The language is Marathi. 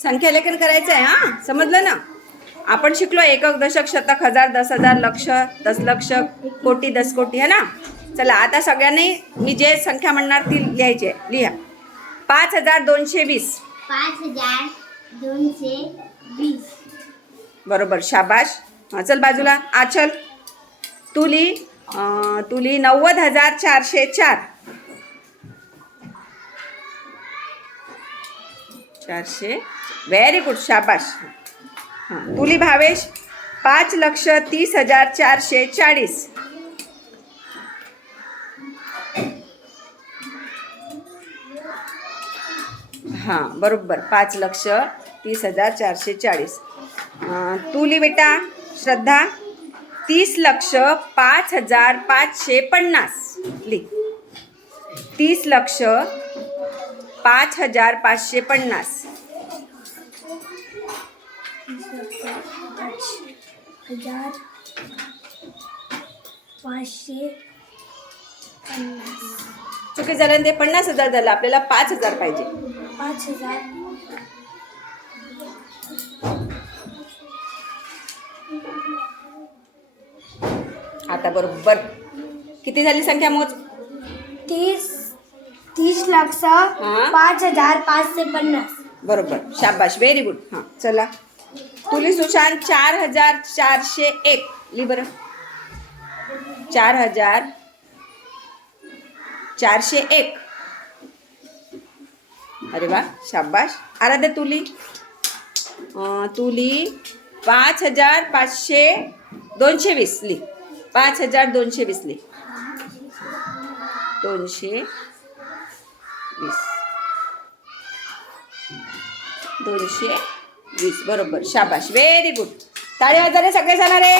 संख्यालेखन करायचं आहे हा? समजलं ना? आपण शिकलो एकक दशक शतक हजार दस हजार लक्ष दशलक्ष कोटी दस कोटी है ना? चला आता सगळ्यांनी मी जे संख्या म्हणणार ती लिहायची आहे. लिहा. पाच हजार दोनशे वीस. पाच हजार दोनशे वीस. बरोबर शाबाश. हा, चल बाजूला. आचल तुली तुली नव्वद हजार चारशे चार. चारशे. व्हेरी गुड शाबाश हां तुली भावेश पाच लक्ष तीस हजार चारशे चाळीस. हां बरोबर पाच लक्ष तीस हजार चारशे चाळीस. तुली बेटा श्रद्धा तीस लक्ष पाच हजार पाचशे पन्नास. लिख तीस लक्ष पाच हजार पाचशे पन्नास. हजार पाचशे चुकी झाल्याने ते पन्नास हजार झालं. आपल्याला पाच हजार पाहिजे. पाच हजार. आता बरोबर. किती झाली संख्या मोज? तीस. तीस लक्ष पाच हजार पाचशे पन्नास. बरोबर. शाबाश. व्हेरी गुड हां. चला. तुली सुशांत चार हजार चारशे एक. ली बरं. चार हजार चारशे एक. अरे वा. शाबाश. आराध्य तुली अं, तुली पाच हजार पाचशे दोनशे वीस. ली पाच हजार दोनशे वीस ली दोनशे वीस. दोनशे वीस बरोबर. शाबाश. व्हेरी गुड ताळी वाजले सगळे जाणारे?